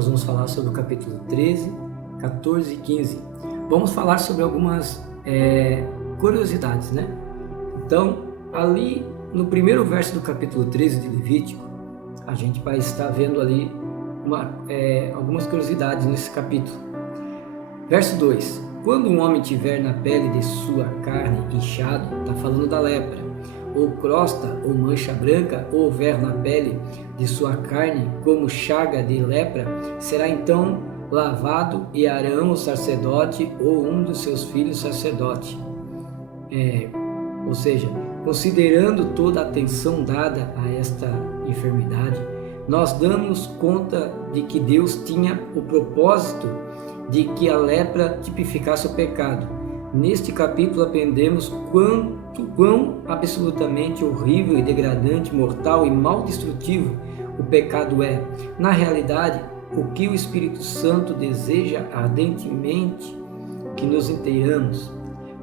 nós vamos falar sobre o capítulo 13, 14 e 15. Vamos falar sobre algumas curiosidades, né? Então, ali no primeiro verso do capítulo 13 de Levítico, a gente vai estar vendo ali algumas curiosidades nesse capítulo. Verso 2: quando um homem tiver na pele de sua carne inchado, está falando da lepra, ou crosta ou mancha branca, ou houver na pele de sua carne como chaga de lepra, será então lavado, e Arão, o sacerdote, ou um dos seus filhos sacerdote. Ou seja, considerando toda a atenção dada a esta enfermidade, nós damos conta de que Deus tinha o propósito de que a lepra tipificasse o pecado. Neste capítulo aprendemos quão absolutamente horrível e degradante, mortal e mal destrutivo o pecado é. Na realidade, o que o Espírito Santo deseja ardentemente que nos inteiramos.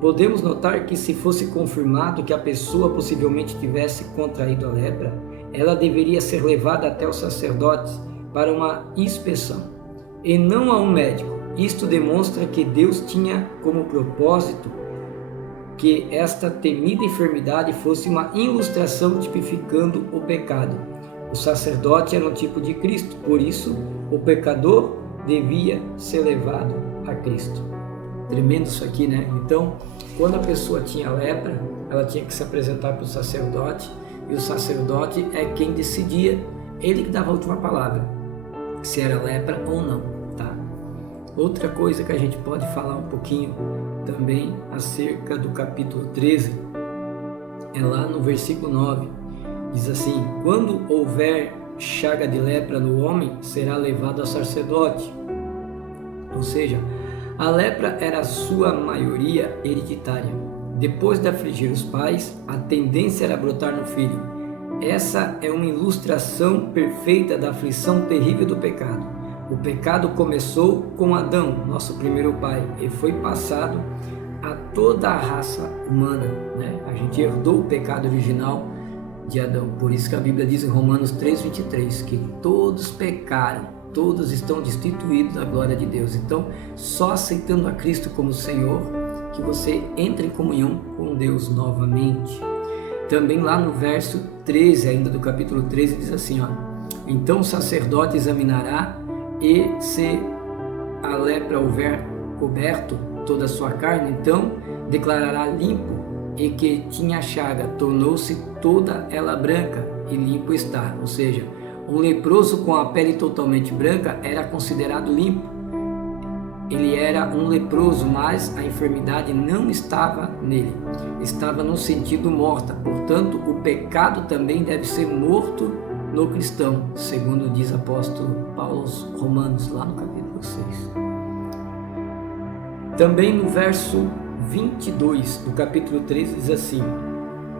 Podemos notar que, se fosse confirmado que a pessoa possivelmente tivesse contraído a lepra, ela deveria ser levada até os sacerdotes para uma inspeção, e não a um médico. Isto demonstra que Deus tinha como propósito que esta temida enfermidade fosse uma ilustração tipificando o pecado. O sacerdote era um tipo de Cristo, por isso o pecador devia ser levado a Cristo. Tremendo isso aqui, né? Então, quando a pessoa tinha lepra, ela tinha que se apresentar para o sacerdote, e o sacerdote é quem decidia, ele que dava a última palavra, se era lepra ou não, tá? Outra coisa que a gente pode falar um pouquinho também acerca do capítulo 13, é lá no versículo 9, diz assim: quando houver chaga de lepra no homem, será levado ao sacerdote. Ou seja, a lepra era a sua maioria hereditária. Depois de afligir os pais, a tendência era brotar no filho. Essa é uma ilustração perfeita da aflição terrível do pecado. O pecado começou com Adão, nosso primeiro pai, e foi passado a toda a raça humana, né? A gente herdou o pecado original de Adão. Por isso que a Bíblia diz em Romanos 3:23 que todos pecaram, todos estão destituídos da glória de Deus. Então, só aceitando a Cristo como Senhor que você entra em comunhão com Deus novamente. Também lá no verso 13, ainda do capítulo 13, diz assim, ó: então o sacerdote examinará, e se a lepra houver coberto toda a sua carne, então declarará limpo, e que tinha chaga, tornou-se toda ela branca, e limpo está. Ou seja, um leproso com a pele totalmente branca era considerado limpo. Ele era um leproso, mas a enfermidade não estava nele, estava no sentido morta. Portanto, o pecado também deve ser morto no cristão, segundo diz o apóstolo Paulo aos Romanos, lá no capítulo 6. Também no verso 22 do capítulo 13 diz assim: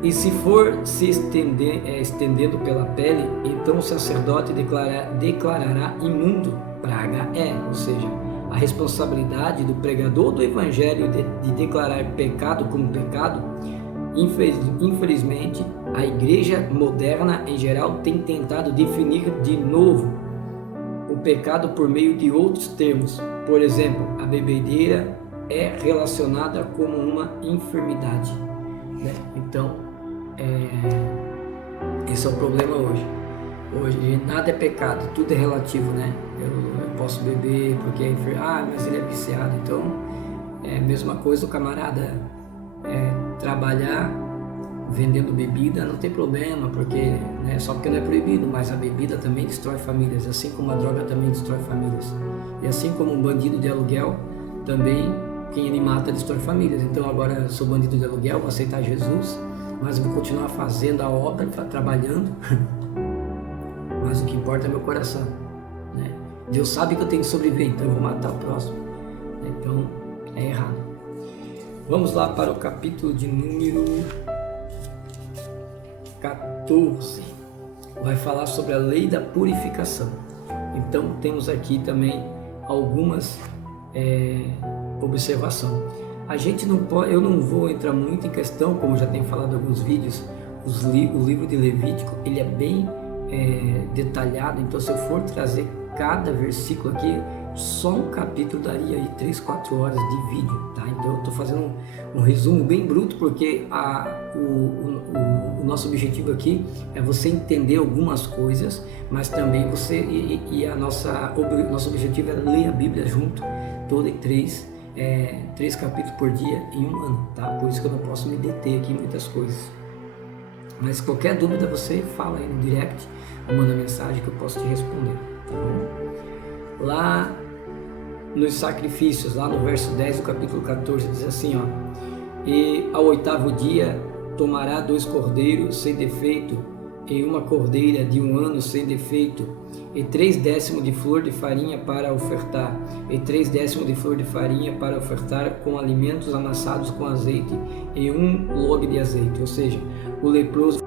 e se for se estendendo pela pele, então o sacerdote declarará imundo, praga ou seja, a responsabilidade do pregador do evangelho de declarar pecado como pecado. Infelizmente, a igreja moderna em geral tem tentado definir de novo o pecado por meio de outros termos. Por exemplo, a bebedeira é relacionada como uma enfermidade, né? Então, esse é o problema hoje. Hoje nada é pecado, tudo é relativo, né? Eu posso beber porque mas ele é viciado. Então, é a mesma coisa o camarada trabalhar vendendo bebida, não tem problema, porque, né, só porque não é proibido, mas a bebida também destrói famílias, assim como a droga também destrói famílias. E assim como um bandido de aluguel, também quem ele mata destrói famílias. Então agora eu sou bandido de aluguel, vou aceitar Jesus, mas vou continuar fazendo a obra, trabalhando, mas o que importa é meu coração, né? Deus sabe que eu tenho que sobreviver, então eu vou matar o próximo. Então é errado. Vamos lá para o capítulo de número 14. Vai falar sobre a lei da purificação. Então temos aqui também algumas observações. A gente não pode, eu não vou entrar muito em questão, como já tenho falado em alguns vídeos, o livro de Levítico, ele é bem detalhado. Então, se eu for trazer cada versículo aqui, só um capítulo daria aí 3, 4 horas de vídeo, tá? Então eu estou fazendo um resumo bem bruto, porque o nosso objetivo aqui é você entender algumas coisas, mas também você nosso objetivo é ler a Bíblia junto, toda em 3 capítulos por dia em um ano, tá? Por isso que eu não posso me deter aqui em muitas coisas. Mas qualquer dúvida você fala aí no direct, ou manda mensagem que eu posso te responder, tá bom? Lá nos sacrifícios, lá no verso 10 do capítulo 14, diz assim, ó: e ao 8º dia tomará 2 cordeiros sem defeito, e uma cordeira de 1 ano sem defeito, e 3 décimos de flor de farinha para ofertar, e 3 décimos de flor de farinha para ofertar com alimentos amassados com azeite, e 1 log de azeite. Ou seja, o leproso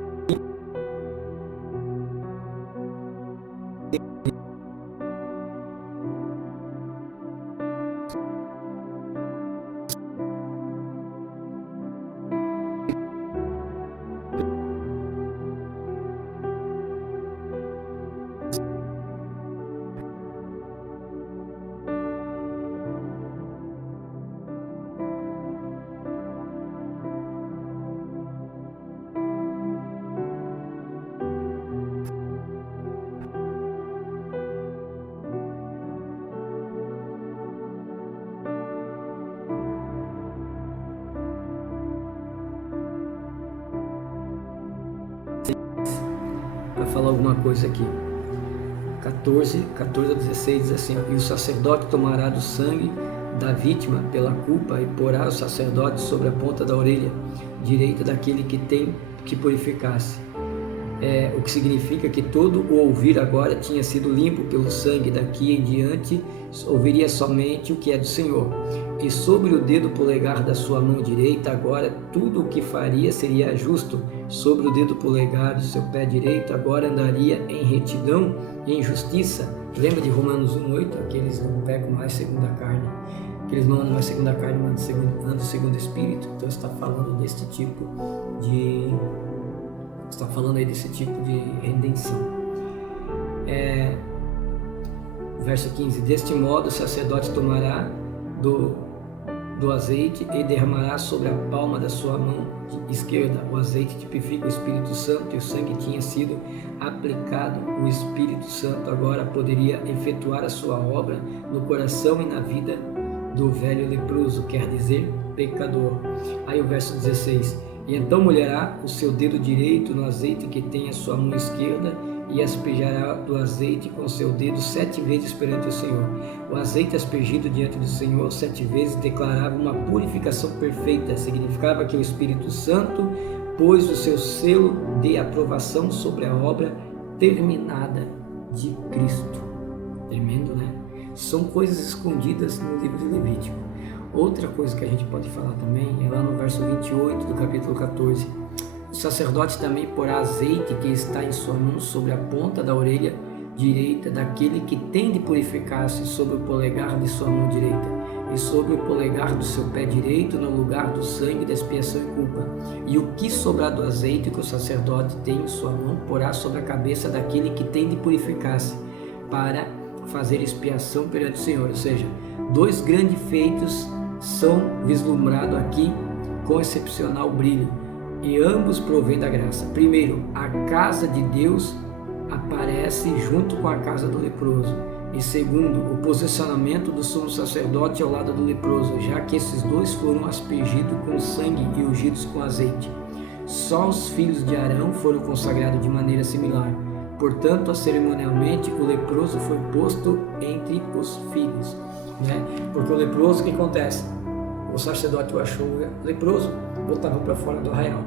vai falar alguma coisa aqui. 14 a 16 diz assim, ó: e o sacerdote tomará do sangue da vítima pela culpa e porá o sacerdote sobre a ponta da orelha direita daquele que tem que purificar-se. O que significa que todo o ouvir agora tinha sido limpo pelo sangue. Daqui em diante ouviria somente o que é do Senhor. E sobre o dedo polegar da sua mão direita agora tudo o que faria seria justo. Sobre o dedo polegar do seu pé direito agora andaria em retidão e em justiça. Lembra de Romanos 1:8? Aqueles não pecam mais segundo a carne, aqueles não andam mais segundo a carne, mas andam segundo o Espírito. Então está falando desse tipo de redenção. Verso 15: deste modo o sacerdote tomará do azeite e derramará sobre a palma da sua mão esquerda. O azeite tipifica o Espírito Santo e o sangue tinha sido aplicado. O Espírito Santo agora poderia efetuar a sua obra no coração e na vida do velho leproso, quer dizer, pecador. Aí o verso 16: e então molhará o seu dedo direito no azeite que tem a sua mão esquerda e aspergerá do azeite com seu dedo 7 vezes perante o Senhor. O azeite aspergido diante do Senhor 7 vezes declarava uma purificação perfeita. Significava que o Espírito Santo pôs o seu selo de aprovação sobre a obra terminada de Cristo. Tremendo, né? São coisas escondidas no livro de Levítico. Outra coisa que a gente pode falar também é lá no verso 28 do capítulo 14. O sacerdote também porá azeite que está em sua mão sobre a ponta da orelha direita daquele que tem de purificar-se, sobre o polegar de sua mão direita e sobre o polegar do seu pé direito, no lugar do sangue da expiação e culpa. E o que sobrar do azeite que o sacerdote tem em sua mão porá sobre a cabeça daquele que tem de purificar-se, para fazer expiação perante o Senhor. Ou seja, 2 grandes feitos são vislumbrados aqui com excepcional brilho, e ambos provêm da graça. Primeiro, a casa de Deus aparece junto com a casa do leproso. E segundo, o posicionamento do sumo sacerdote ao lado do leproso, já que esses 2 foram aspergidos com sangue e ungidos com azeite. Só os filhos de Arão foram consagrados de maneira similar. Portanto, cerimonialmente, o leproso foi posto entre os filhos, né? Porque o leproso, o que acontece? O sacerdote o achou leproso, botava para fora do arraial.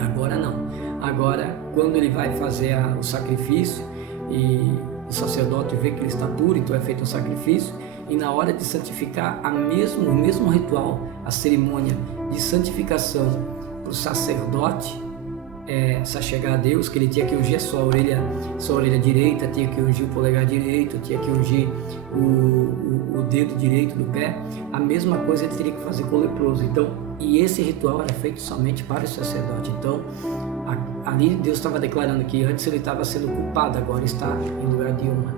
Agora não. Agora, quando ele vai fazer o sacrifício e o sacerdote vê que ele está puro, então é feito um sacrifício, e na hora de santificar, o mesmo ritual, a cerimônia de santificação para o sacerdote se chegar a Deus, que ele tinha que ungir a sua orelha direita, tinha que ungir o polegar direito, tinha que ungir o dedo direito do pé, a mesma coisa ele teria que fazer com o leproso. Então, e esse ritual era feito somente para o sacerdote. Então, ali Deus estava declarando que antes ele estava sendo culpado, agora está em lugar de honra.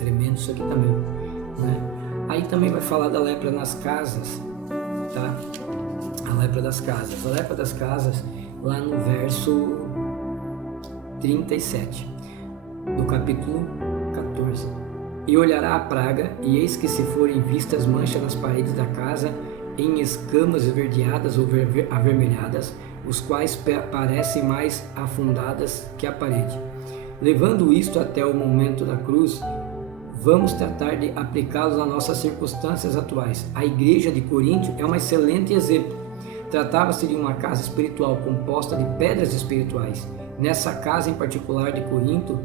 Tremendo isso aqui também, né? Aí também vai falar da lepra nas casas, tá? A lepra das casas. A lepra das casas, lá no verso 37 do capítulo 14. E olhará a praga, e eis que se forem vistas manchas nas paredes da casa, em escamas esverdeadas ou avermelhadas, os quais parecem mais afundadas que a parede. Levando isto até o momento da cruz, vamos tratar de aplicá-los às nossas circunstâncias atuais. A igreja de Coríntio é um excelente exemplo. Tratava-se de uma casa espiritual composta de pedras espirituais. Nessa casa em particular de Corinto,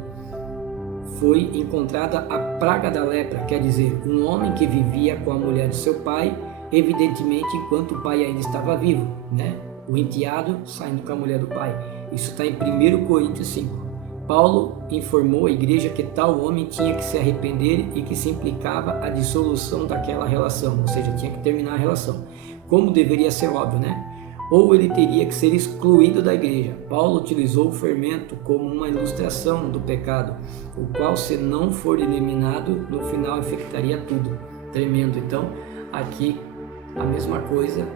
foi encontrada a praga da lepra, quer dizer, um homem que vivia com a mulher de seu pai, evidentemente enquanto o pai ainda estava vivo, né? O enteado saindo com a mulher do pai. Isso está em 1 Coríntios 5. Paulo informou a igreja que tal homem tinha que se arrepender e que se implicava a dissolução daquela relação, ou seja, tinha que terminar a relação, como deveria ser óbvio, né? Ou ele teria que ser excluído da igreja. Paulo utilizou o fermento como uma ilustração do pecado, o qual, se não for eliminado, no final infectaria tudo. Tremendo. Então, aqui a mesma coisa,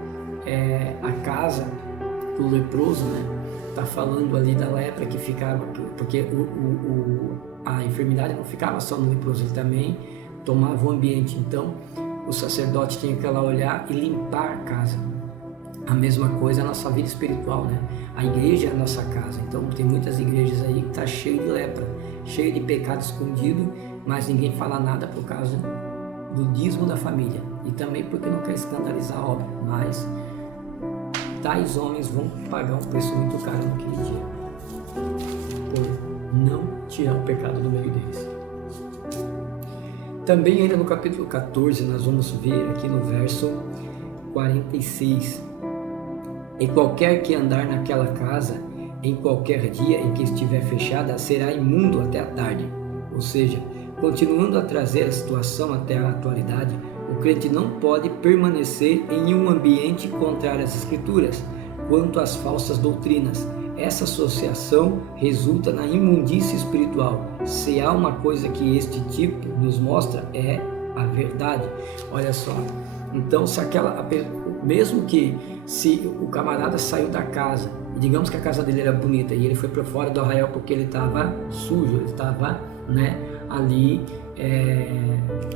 a casa do leproso, né? Está falando ali da lepra que ficava, porque a enfermidade não ficava só no leproso, ele também tomava o ambiente. Então, o sacerdote tinha que ir lá olhar e limpar a casa. A mesma coisa a nossa vida espiritual, né? A igreja é a nossa casa. Então, tem muitas igrejas aí que tá cheio de lepra, cheio de pecado escondido, mas ninguém fala nada por causa do dízimo da família. E também porque não quer escandalizar, óbvio, mas tais homens vão pagar um preço muito caro naquele dia, por não tirar o pecado do meio deles. Também ainda no capítulo 14, nós vamos ver aqui no verso 46. E qualquer que andar naquela casa, em qualquer dia em que estiver fechada, será imundo até a tarde. Ou seja, continuando a trazer a situação até a atualidade, o crente não pode permanecer em um ambiente contrário às Escrituras, quanto às falsas doutrinas. Essa associação resulta na imundície espiritual. Se há uma coisa que este tipo nos mostra, é a verdade. Olha só, então mesmo que se o camarada saiu da casa, e digamos que a casa dele era bonita, e ele foi para fora do arraial porque ele estava sujo, ele estava, né, ali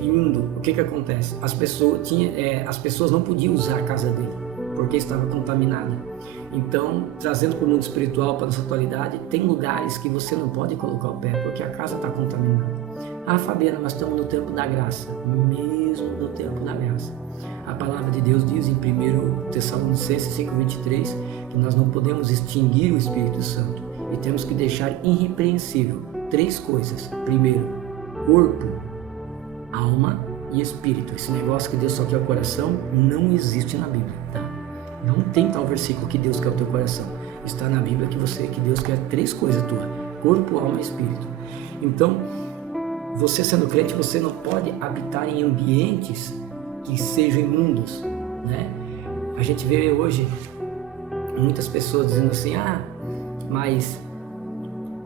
imundo, o que acontece? As pessoas não podiam usar a casa dele, porque estava contaminada. Então, trazendo para o mundo espiritual, para a nossa atualidade, tem lugares que você não pode colocar o pé, porque a casa está contaminada. Ah, Fabiana, nós estamos no tempo da graça. Mesmo no tempo da graça. A palavra de Deus diz em 1 Tessalonicenses 5:23 que nós não podemos extinguir o Espírito Santo e temos que deixar irrepreensível 3 coisas. Primeiro, corpo, alma e espírito. Esse negócio que Deus só quer o coração não existe na Bíblia, tá? Não tem tal versículo que Deus quer o teu coração. Está na Bíblia que Deus quer 3 coisas tuas: corpo, alma e espírito. Então, você sendo crente, você não pode habitar em ambientes que sejam imundos, né? A gente vê hoje muitas pessoas dizendo assim: mas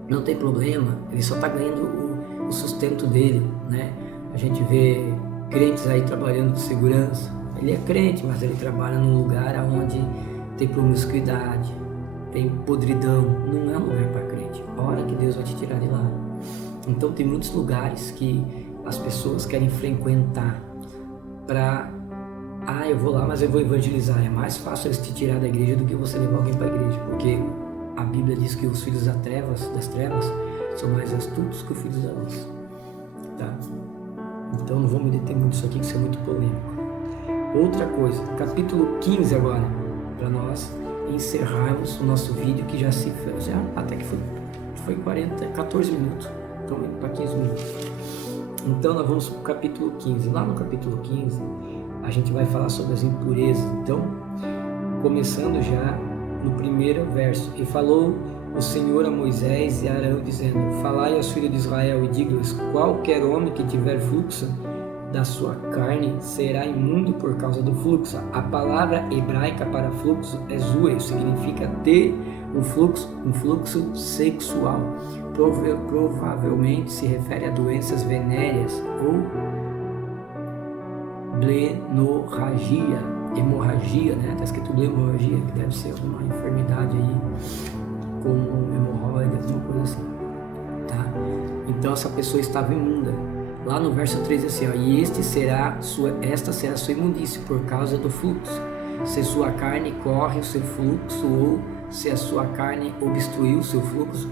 não tem problema, ele só está ganhando o sustento dele, né? A gente vê crentes aí trabalhando de segurança. Ele é crente, mas ele trabalha num lugar onde tem promiscuidade, tem podridão. Não é um lugar para crente. Hora que Deus vai te tirar de lá. Então tem muitos lugares que as pessoas querem frequentar para, eu vou lá, mas eu vou evangelizar. É mais fácil eles te tirar da igreja do que você levar alguém para a igreja, porque a Bíblia diz que os filhos das trevas são mais astutos que os filhos da luz, tá? Então não vou me deter muito nisso aqui, que isso é muito polêmico. Outra coisa, capítulo 15 agora, para nós encerrarmos o nosso vídeo, que já até que foi 14 minutos, então indo para 15 minutos. Então nós vamos para o capítulo 15. Lá no capítulo 15 a gente vai falar sobre as impurezas. Então, começando já no primeiro verso: e falou o Senhor a Moisés e a Arão, dizendo: falai aos filhos de Israel e diga-lhes: qualquer homem que tiver fluxo da sua carne será imundo por causa do fluxo. A palavra hebraica para fluxo é zoe, significa ter um fluxo sexual. Provavelmente se refere a doenças venéreas ou hemorragia, né? Está escrito hemorragia, que deve ser alguma enfermidade aí, como hemorroida, alguma coisa assim, tá? Então essa pessoa estava imunda. Lá no verso 3 assim, ó, e esta será a sua imundície por causa do fluxo. Se sua carne corre o seu fluxo, ou se a sua carne obstruiu o seu fluxo,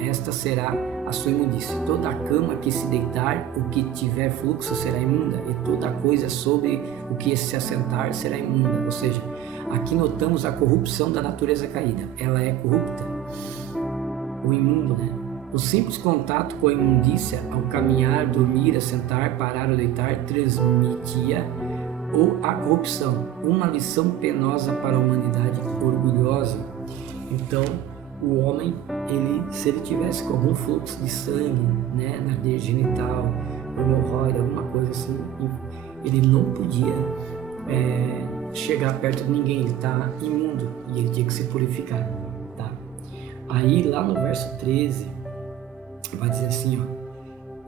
esta será a sua imundície. Toda a cama que se deitar, o que tiver fluxo será imunda, e toda coisa sobre o que se assentar será imunda. Ou seja, aqui notamos a corrupção da natureza caída. Ela é corrupta, o imundo, né? O simples contato com a imundícia, ao caminhar, dormir, assentar, parar ou deitar, transmitia ou a corrupção, uma lição penosa para a humanidade orgulhosa. Então, o homem, se ele tivesse com algum fluxo de sangue, né, na artéria genital, hemorroida, alguma coisa assim, ele não podia chegar perto de ninguém, ele está imundo e ele tinha que se purificar, tá? Aí lá no verso 13 vai dizer assim, ó,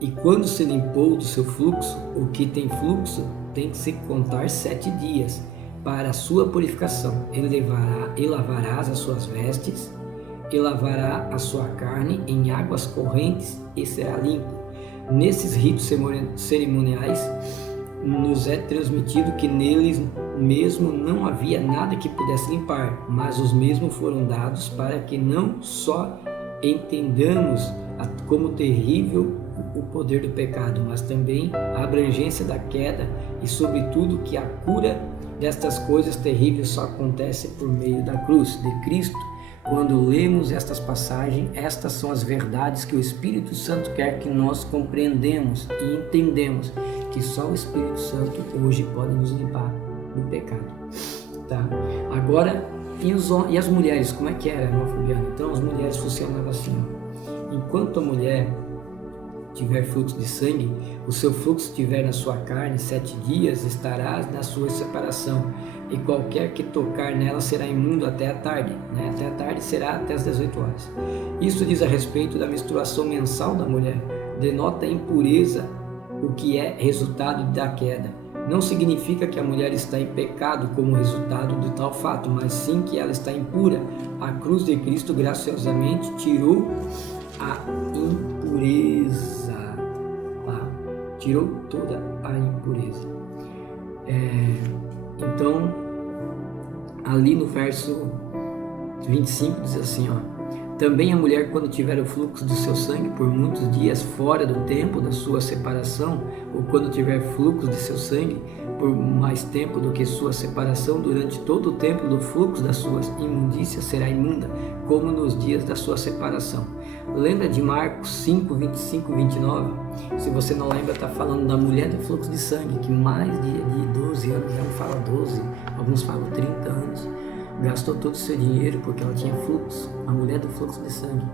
e quando se limpou do seu fluxo, o que tem fluxo tem que se contar 7 dias para a sua purificação. Ele lavarás as suas vestes, e lavará a sua carne em águas correntes e será limpo. Nesses ritos cerimoniais nos é transmitido que neles mesmo não havia nada que pudesse limpar, mas os mesmos foram dados para que não só entendamos como terrível o poder do pecado, mas também a abrangência da queda e sobretudo que a cura destas coisas terríveis só acontece por meio da cruz de Cristo. Quando lemos estas passagens, estas são as verdades que o Espírito Santo quer que nós compreendemos e entendemos, que só o Espírito Santo hoje pode nos limpar do pecado, tá? Agora, e as mulheres, como é que era, irmã Fabiana? Então, as mulheres funcionavam assim, ó. Enquanto a mulher tiver fluxo de sangue, o seu fluxo estiver na sua carne 7 dias, estará na sua separação, e qualquer que tocar nela será imundo até a tarde, né? Até a tarde será até as 18 horas. Isso diz a respeito da menstruação mensal da mulher, denota a impureza, o que é resultado da queda. Não significa que a mulher está em pecado como resultado de tal fato, mas sim que ela está impura. A cruz de Cristo graciosamente tirou a impureza, tá? Tirou toda a impureza. Então, ali no verso 25 diz assim, ó, também a mulher, quando tiver o fluxo do seu sangue por muitos dias fora do tempo da sua separação, ou quando tiver fluxo de seu sangue por mais tempo do que sua separação, durante todo o tempo do fluxo das suas imundícias será imunda, como nos dias da sua separação. Lembra de Marcos 5, 25 e 29? Se você não lembra, está falando da mulher do fluxo de sangue, que mais de 12 anos, ela fala 12, alguns falam 30 anos, gastou todo o seu dinheiro porque ela tinha fluxo, a mulher do fluxo de sangue,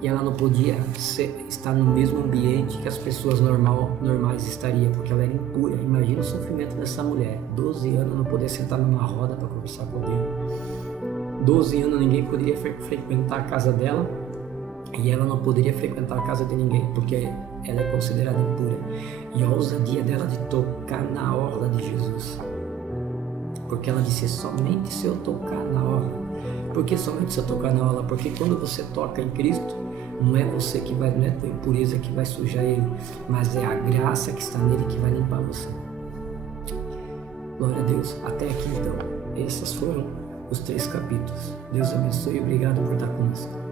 e ela não podia estar no mesmo ambiente que as pessoas normais estariam, porque ela era impura. Imagina o sofrimento dessa mulher, 12 anos não poder sentar numa roda para conversar com alguém, 12 anos ninguém poderia frequentar a casa dela, e ela não poderia frequentar a casa de ninguém, porque ela é considerada impura. E a ousadia dela de tocar na orla de Jesus, porque ela disse, somente se eu tocar na orla. Por que somente se eu tocar na orla? Porque quando você toca em Cristo, não é você que vai, não é a tua impureza que vai sujar ele, mas é a graça que está nele que vai limpar você. Glória a Deus. Até aqui então, esses foram os 3 capítulos. Deus abençoe e obrigado por estar conosco.